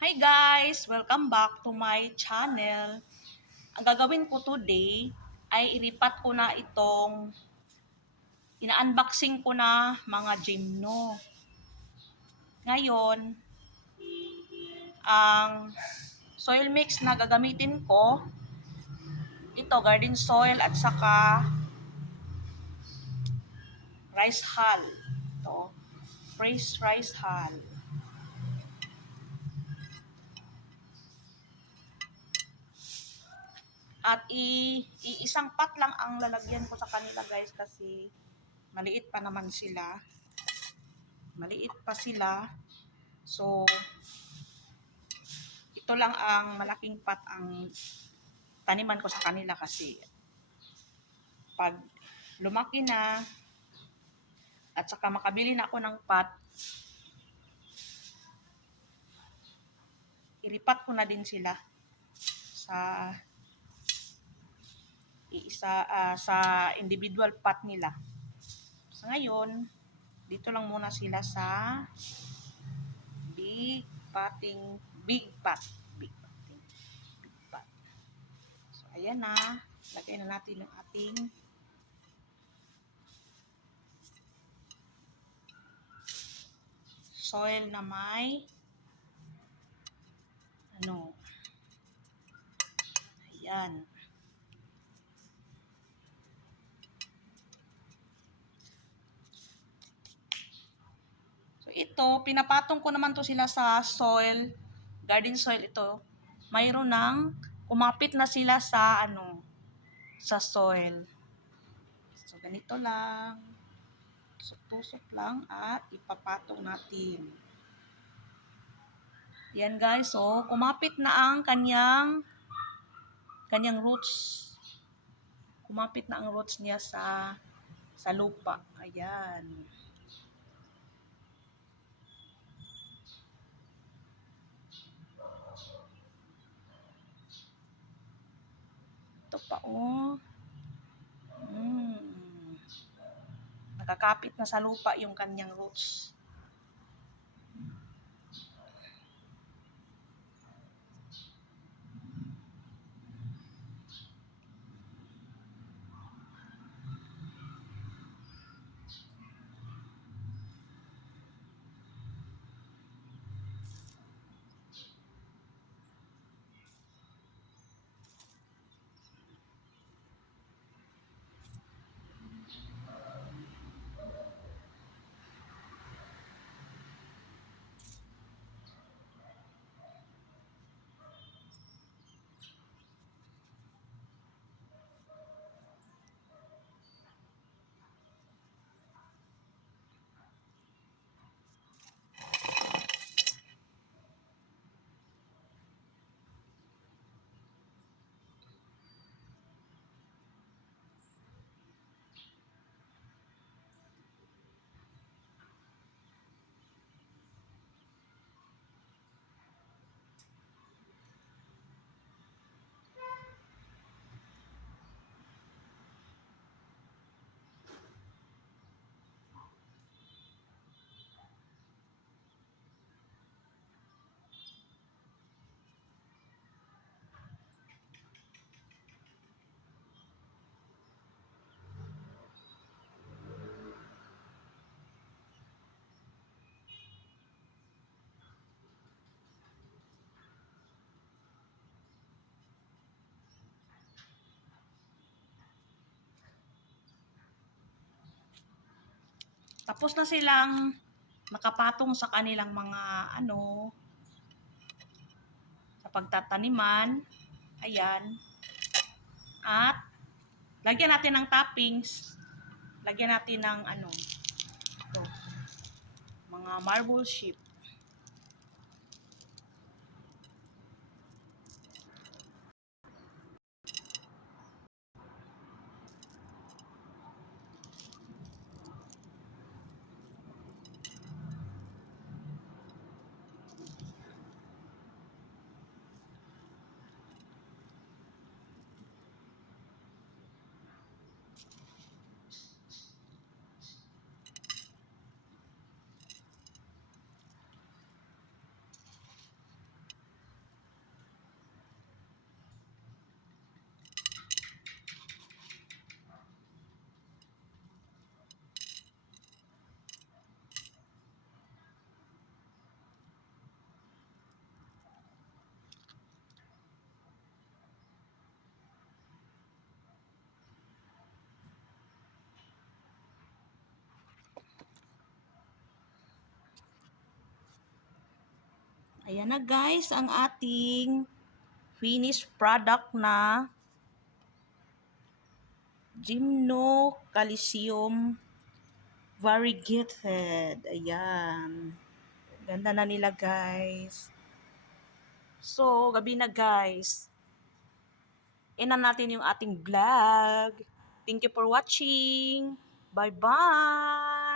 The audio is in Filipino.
Hi guys! Welcome back to my channel. Ang gagawin ko today ay ilipat ko na itong ina-unboxing ko na mga Gymno. Ngayon, ang soil mix na gagamitin ko, ito garden soil at saka rice hull. Ito, fresh rice hull. At iisang pot lang ang lalagyan ko sa kanila guys kasi maliit pa naman sila. Maliit pa sila. So, ito lang ang malaking pot ang taniman ko sa kanila kasi pag lumaki na at saka makabili na ako ng pot, ilipat ko na din sila sa sa individual pot nila. So ngayon, dito lang muna sila sa big pot. Big pot. So ayan na, lagay na natin yung ating soil na may ayan. So ito, pinapatong ko naman to sila sa soil, garden soil ito. Mayroon ng kumapit na sila sa sa soil. So ganito lang. Tusok-tusok lang at ipapatong natin. Yan guys, so kumapit na ang kanyang roots. Kumapit na ang roots niya sa lupa. Ayan. Ito pa oh. Nakakapit na sa lupa yung kanyang roots. Tapos na silang nakapatong sa kanilang mga sa pagtataniman. Ayan. At lagyan natin ng toppings. Lagyan natin ng ito, mga marble sheep. Ayan na guys, ang ating finished product na Gymnocalcium variegated. Ayan. Ganda na nila guys. So, gabi na guys. Ina natin yung ating vlog. Thank you for watching. Bye-bye!